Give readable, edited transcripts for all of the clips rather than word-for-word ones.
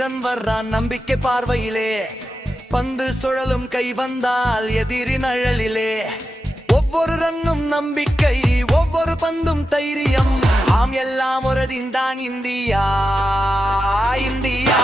வீரன் வர்றான் நம்பிக்கை பார்வையிலே, பந்து சுழலும் கை வந்தால் எதிரி நழலிலே. ஒவ்வொரு ரன்னும் நம்பிக்கை, ஒவ்வொரு பந்தும் தைரியம். ஆம், எல்லாம் ஒரு தின்தான் இந்தியா, இந்தியா.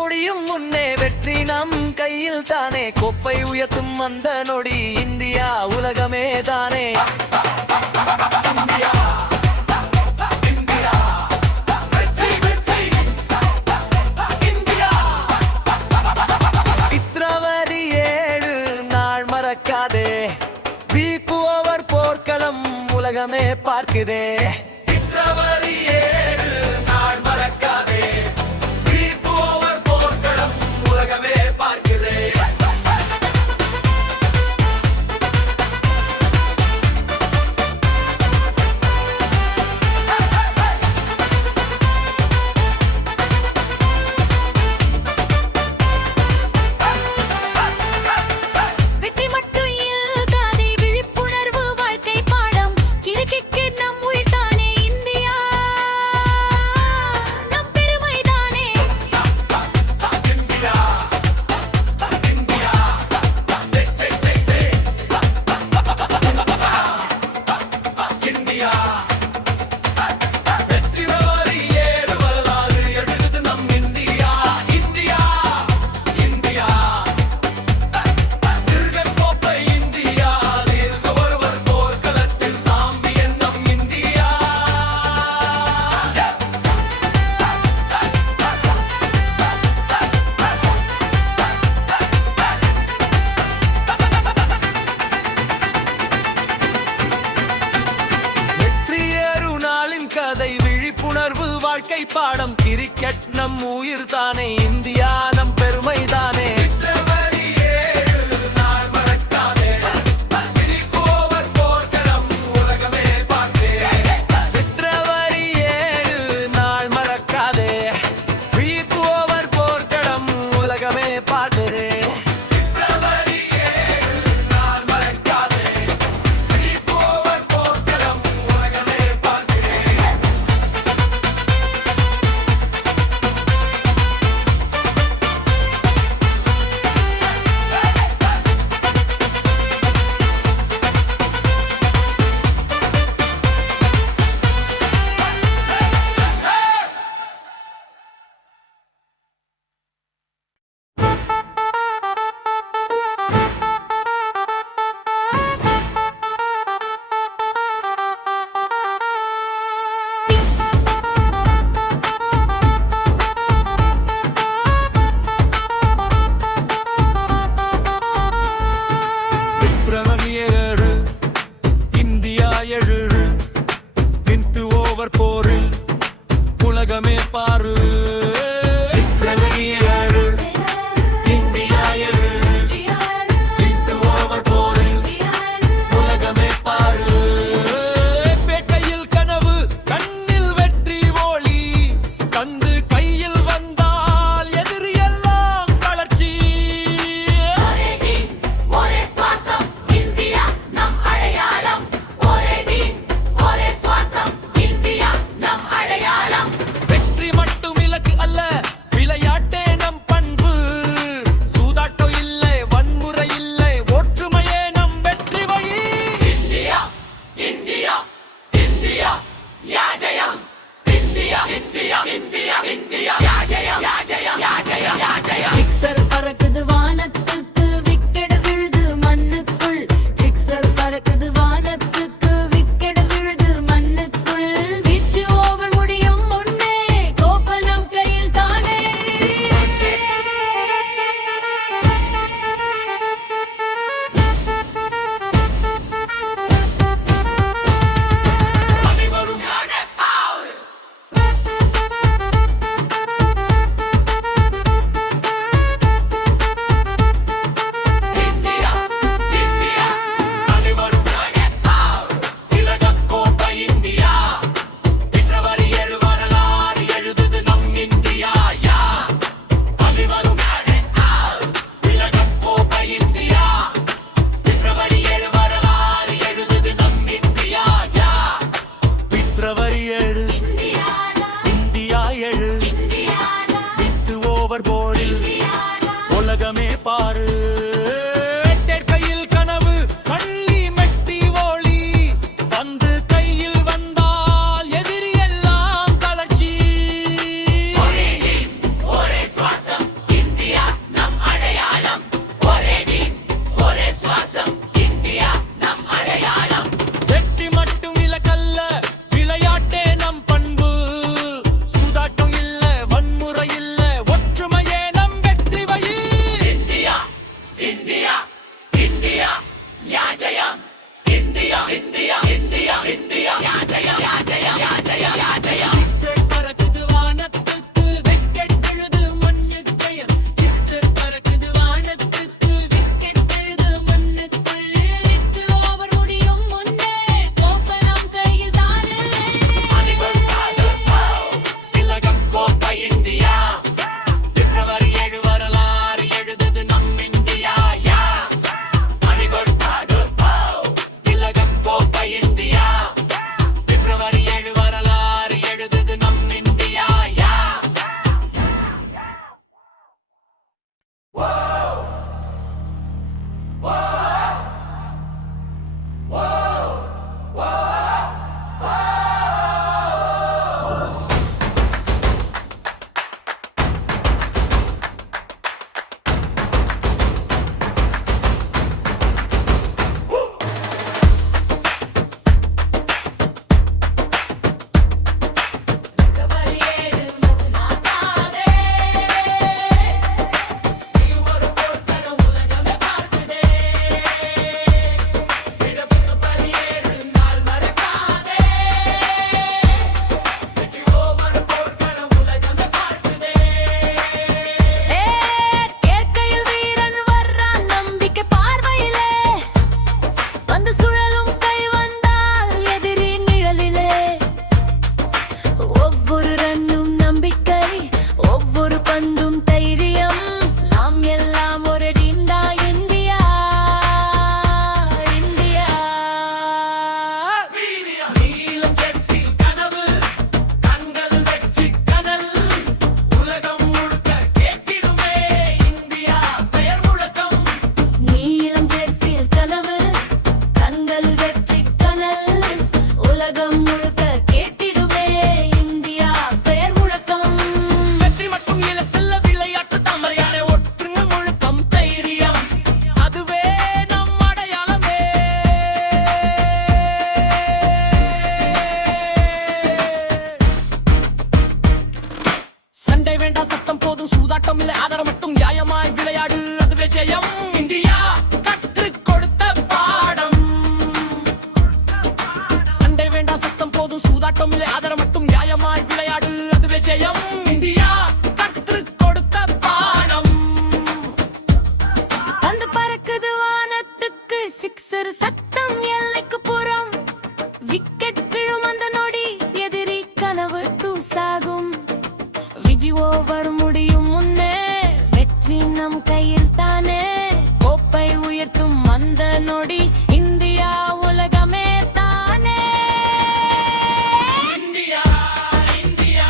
முடியும் முன்னே வெற்றி நம் கையில் தானே, கோப்பை உயர்த்தும் அந்த நொடி இந்தியா உலகமே தானே. பிப்ரவரி 7 நாள் மறக்காதே, வீக் ஓவர் போர்க்களம் உலகமே பார்க்குதே. பிப்ரவரி 7 நாள் மறக்காதே, வீக் ஓவர் போர்க்களம் உலகமே பார்க்குதே. விழிப்புணர்வு வாழ்க்கை பாடம், கிரிக்கெட் நம் உயிர் தானே, இந்தியா நம் பெருமை தானே. இந்தியா இந்தியா யா ஜெயம் இந்தியா இந்தியா இந்தியா இந்தியா யா ஜெயம் யா ஜெயம் யா ஜெயம் யா ஜெயம் சிக்ஸர் பறக்குது வானத்துக்கு விக்கெட் விழுது மண்ணுக்கு ஜெயம் சிக்ஸர் பறக்குது வானத்துக்கு விக்கெட் விழுது மண்ணுக்குள் 8 ஓவர் முடியும் முன்னே கோப்பை நம் கையில் தானே திலகம் கோப்பை இந்தியா பிப்ரவரி 7 வரலாறு எழுதுது நம் இந்தியா யா திலகம் கோப்பை இந்தியா பிப்ரவரி 7 வரலாறு எழுதுது நம் இந்தியா யா சண்டை வேண்டாம் சத்தம் போதும் சூதாட்டம் இல்லை ஆதாரம் மட்டும் நியாயமாய் விளையாடு அதுவே ஜெயம் இந்தியா கற்றுக் கொடுத்த பாடம் சண்டை வேண்டாம் சத்தம் போதும் சூதாட்டம் இல்லை ஆதாரம் மட்டும் நியாயமாய் விளையாடு அதுவே ஜெயம் இந்தியா கற்றுக் கொடுத்த பாடம் அந்த பறக்குது வானத்துக்கு சிக்ஸர் சத்தம் எல்லைக்கு புறம் விக்கெட் விழும் அந்த நொடி எதிரி கனவு தூசாகும் விஜி ஓவர் முடியும் முன்னே வெற்றி நம் கையில் தானே கோப்பை உயர்த்தும் அந்த நொடி இந்தியா உலகமே தானே இந்தியா இந்தியா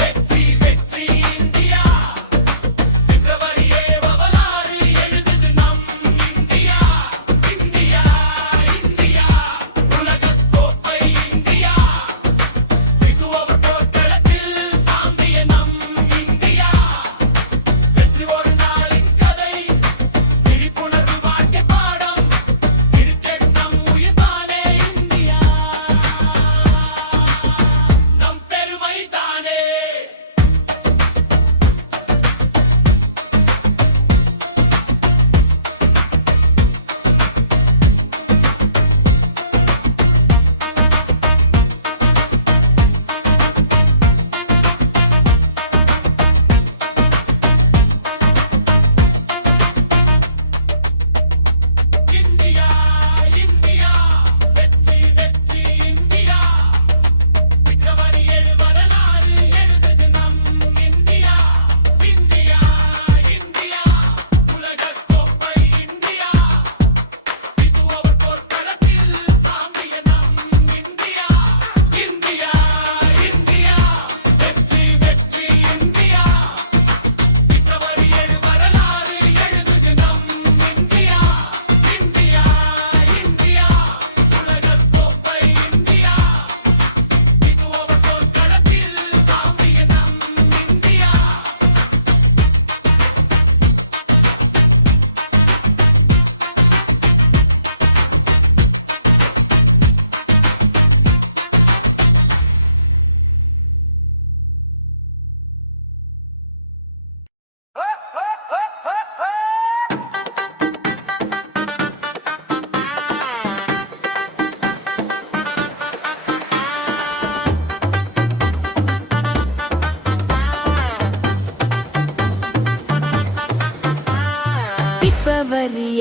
வெற்றி வெற்றி இந்தியா பிப்ரவரி 7 வரலாறு எழுதுது நம் இந்தியா இந்தியா இந்தியா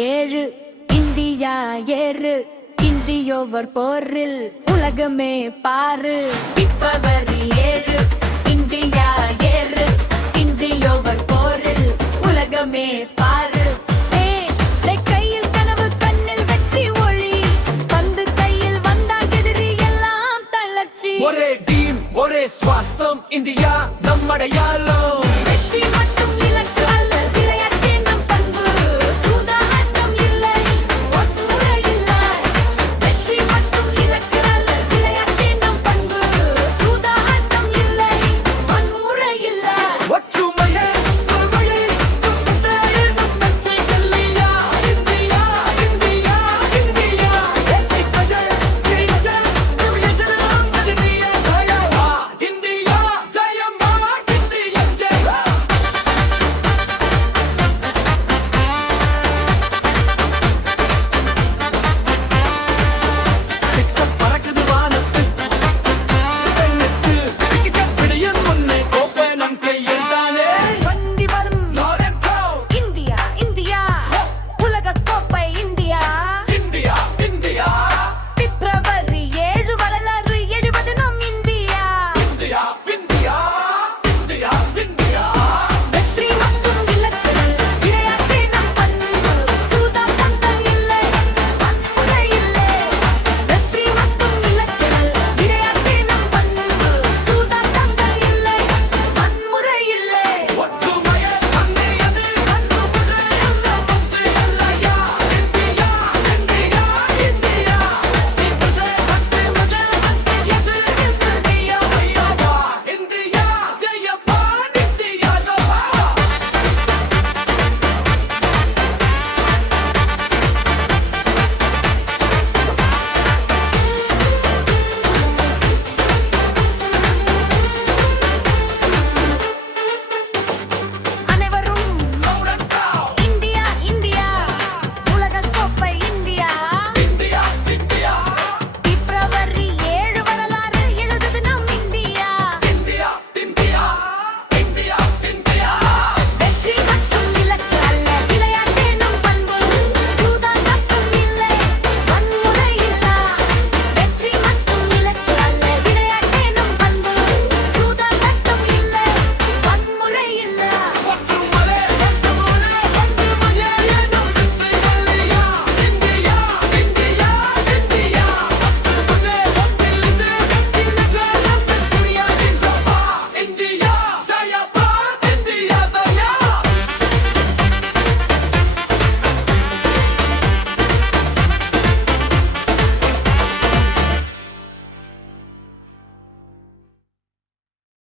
7 இந்தியா ஏறு இந்தியோவர் போரில் உலகமே பாரு பிப்ரவரி 7 இந்தியா ஏறு இந்தியோவர் போரில் உலகமே பாரு கையில் கனவு கண்ணில் வெற்றி ஒளி பந்து கையில் வந்தால் எதிரி எல்லாம் தளர்ச்சி ஒரே டீம் ஒரே சுவாசம் இந்தியா